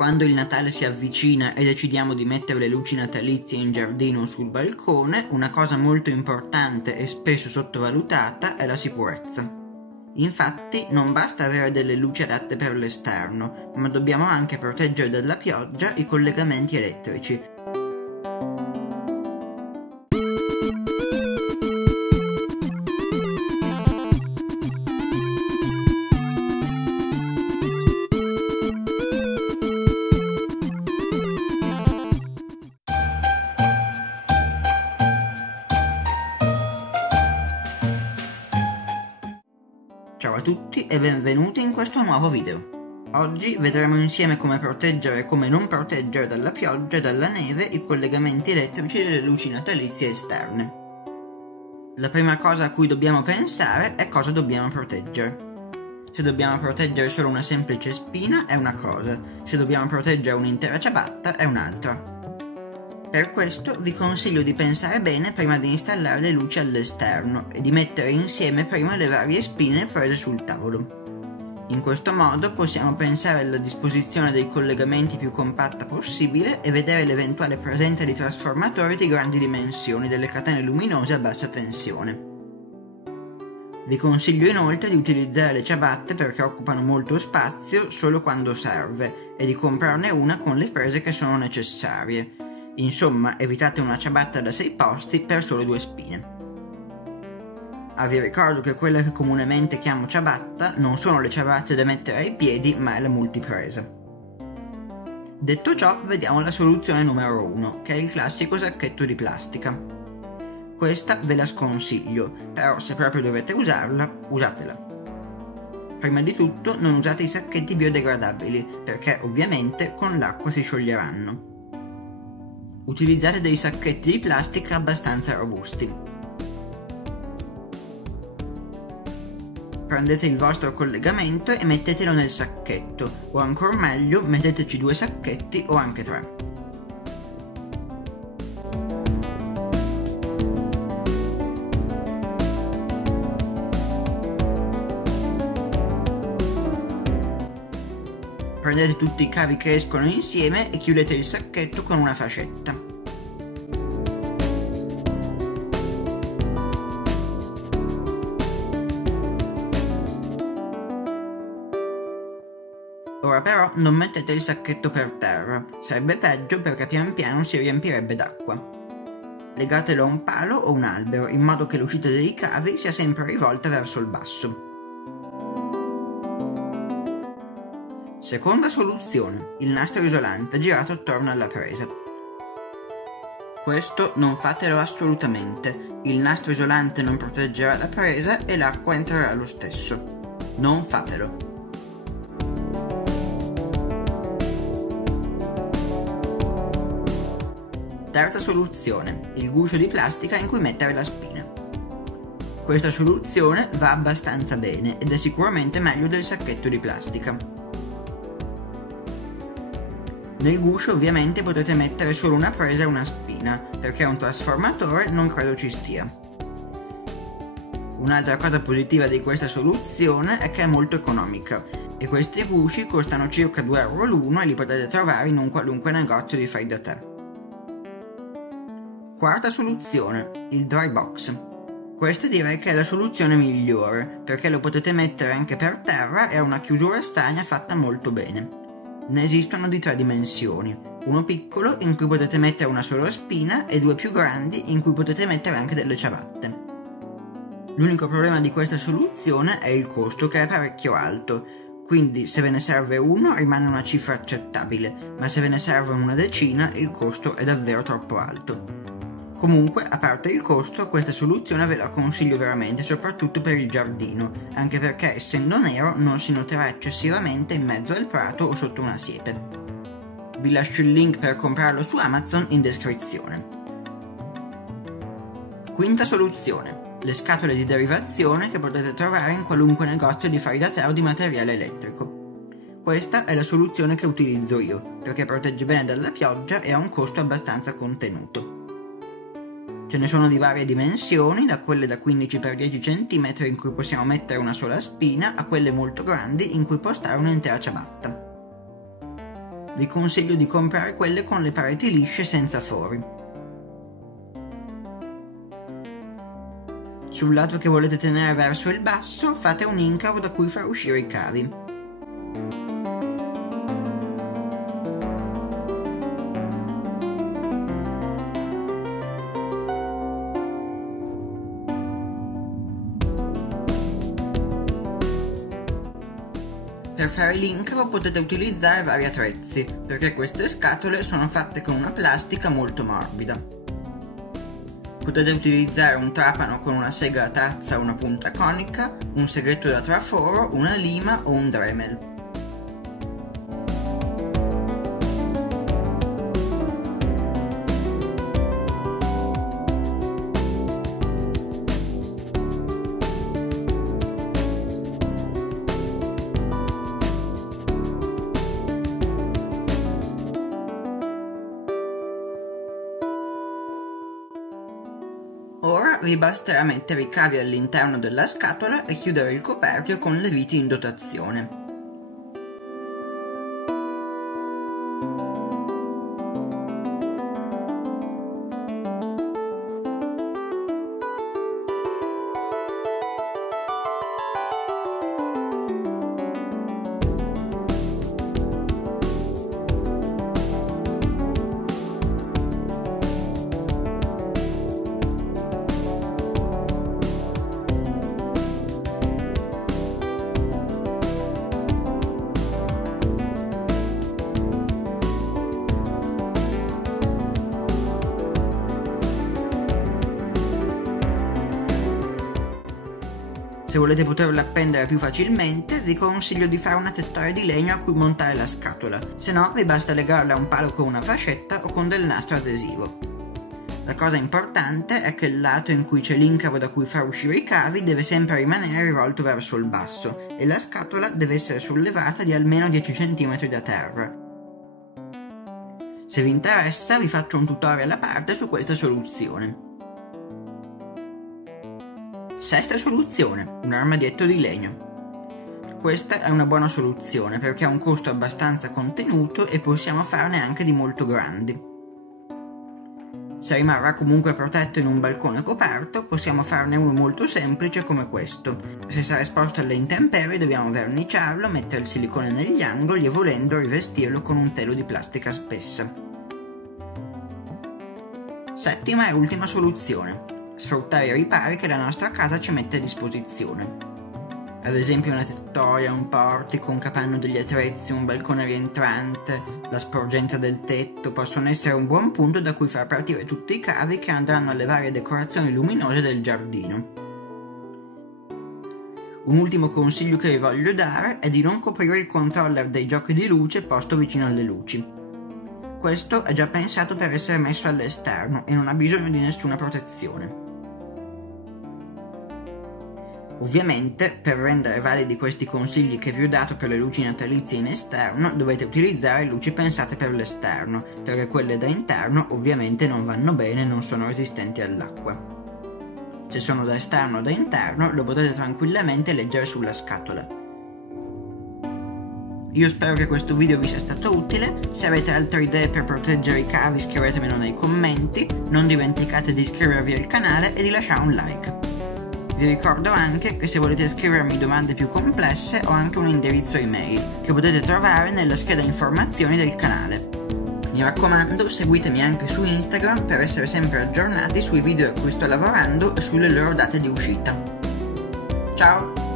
Quando il Natale si avvicina e decidiamo di mettere le luci natalizie in giardino o sul balcone, una cosa molto importante e spesso sottovalutata è la sicurezza. Infatti non basta avere delle luci adatte per l'esterno, ma dobbiamo anche proteggere dalla pioggia i collegamenti elettrici. Ciao a tutti e benvenuti in questo nuovo video. Oggi vedremo insieme come proteggere e come non proteggere dalla pioggia e dalla neve i collegamenti elettrici delle luci natalizie esterne. La prima cosa a cui dobbiamo pensare è cosa dobbiamo proteggere. Se dobbiamo proteggere solo una semplice spina è una cosa, se dobbiamo proteggere un'intera ciabatta è un'altra. Per questo vi consiglio di pensare bene prima di installare le luci all'esterno e di mettere insieme prima le varie spine prese sul tavolo. In questo modo possiamo pensare alla disposizione dei collegamenti più compatta possibile e vedere l'eventuale presenza di trasformatori di grandi dimensioni delle catene luminose a bassa tensione. Vi consiglio inoltre di utilizzare le ciabatte perché occupano molto spazio solo quando serve e di comprarne una con le prese che sono necessarie. Insomma, evitate una ciabatta da 6 posti per solo 2 spine. Vi ricordo che quella che comunemente chiamo ciabatta non sono le ciabatte da mettere ai piedi, ma è la multipresa. Detto ciò, vediamo la soluzione numero 1, che è il classico sacchetto di plastica. Questa ve la sconsiglio, però se proprio dovete usarla, usatela. Prima di tutto non usate i sacchetti biodegradabili, perché ovviamente con l'acqua si scioglieranno. Utilizzate dei sacchetti di plastica abbastanza robusti. Prendete il vostro collegamento e mettetelo nel sacchetto, o ancora meglio metteteci 2 sacchetti o anche 3. Prendete tutti i cavi che escono insieme e chiudete il sacchetto con una fascetta. Ora però non mettete il sacchetto per terra, sarebbe peggio perché pian piano si riempirebbe d'acqua. Legatelo a un palo o un albero in modo che l'uscita dei cavi sia sempre rivolta verso il basso. Seconda soluzione, il nastro isolante girato attorno alla presa. Questo non fatelo assolutamente, il nastro isolante non proteggerà la presa e l'acqua entrerà lo stesso. Non fatelo. Terza soluzione, il guscio di plastica in cui mettere la spina. Questa soluzione va abbastanza bene ed è sicuramente meglio del sacchetto di plastica. Nel guscio ovviamente potete mettere solo una presa e una spina, perché un trasformatore non credo ci stia. Un'altra cosa positiva di questa soluzione è che è molto economica e questi gusci costano circa 2 euro l'uno e li potete trovare in un qualunque negozio di fai da te. Quarta soluzione, il dry box. Questa direi che è la soluzione migliore, perché lo potete mettere anche per terra e ha una chiusura stagna fatta molto bene. Ne esistono di 3 dimensioni, uno piccolo in cui potete mettere una sola spina e 2 più grandi in cui potete mettere anche delle ciabatte. L'unico problema di questa soluzione è il costo che è parecchio alto, quindi se ve ne serve uno rimane una cifra accettabile, ma se ve ne servono una decina il costo è davvero troppo alto. Comunque, a parte il costo, questa soluzione ve la consiglio veramente, soprattutto per il giardino, anche perché essendo nero non si noterà eccessivamente in mezzo al prato o sotto una siepe. Vi lascio il link per comprarlo su Amazon in descrizione. Quinta soluzione, le scatole di derivazione che potete trovare in qualunque negozio di fai da te o di materiale elettrico. Questa è la soluzione che utilizzo io, perché protegge bene dalla pioggia e ha un costo abbastanza contenuto. Ce ne sono di varie dimensioni, da quelle da 15x10 cm in cui possiamo mettere una sola spina a quelle molto grandi in cui postare un'intera ciabatta. vi consiglio di comprare quelle con le pareti lisce senza fori. Sul lato che volete tenere verso il basso fate un incavo da cui far uscire i cavi. Per fare l'incavo potete utilizzare vari attrezzi, perché queste scatole sono fatte con una plastica molto morbida. Potete utilizzare un trapano con una sega a tazza o una punta conica, un segretto da traforo, una lima o un Dremel. Ora vi basterà mettere i cavi all'interno della scatola e chiudere il coperchio con le viti in dotazione. Se volete poterlo appendere più facilmente, vi consiglio di fare una tettoia di legno a cui montare la scatola, se no vi basta legarla a un palo con una fascetta o con del nastro adesivo. La cosa importante è che il lato in cui c'è l'incavo da cui far uscire i cavi deve sempre rimanere rivolto verso il basso e la scatola deve essere sollevata di almeno 10 cm da terra. Se vi interessa vi faccio un tutorial a parte su questa soluzione. Sesta soluzione, un armadietto di legno. Questa è una buona soluzione perché ha un costo abbastanza contenuto e possiamo farne anche di molto grandi. Se rimarrà comunque protetto in un balcone coperto, possiamo farne uno molto semplice come questo. Se sarà esposto alle intemperie dobbiamo verniciarlo, mettere il silicone negli angoli e volendo rivestirlo con un telo di plastica spessa. Settima e ultima soluzione. Sfruttare i ripari che la nostra casa ci mette a disposizione. Ad esempio una tettoia, un portico, un capanno degli attrezzi, un balcone rientrante, la sporgenza del tetto possono essere un buon punto da cui far partire tutti i cavi che andranno alle varie decorazioni luminose del giardino. Un ultimo consiglio che vi voglio dare è di non coprire il controller dei giochi di luce posto vicino alle luci. Questo è già pensato per essere messo all'esterno e non ha bisogno di nessuna protezione. Ovviamente, per rendere validi questi consigli che vi ho dato per le luci natalizie in esterno, dovete utilizzare luci pensate per l'esterno, perché quelle da interno ovviamente non vanno bene e non sono resistenti all'acqua. Se sono da esterno o da interno, lo potete tranquillamente leggere sulla scatola. Io spero che questo video vi sia stato utile, se avete altre idee per proteggere i cavi scrivetemelo nei commenti, non dimenticate di iscrivervi al canale e di lasciare un like. Vi ricordo anche che se volete scrivermi domande più complesse ho anche un indirizzo email che potete trovare nella scheda informazioni del canale. Mi raccomando, seguitemi anche su Instagram per essere sempre aggiornati sui video a cui sto lavorando e sulle loro date di uscita. Ciao!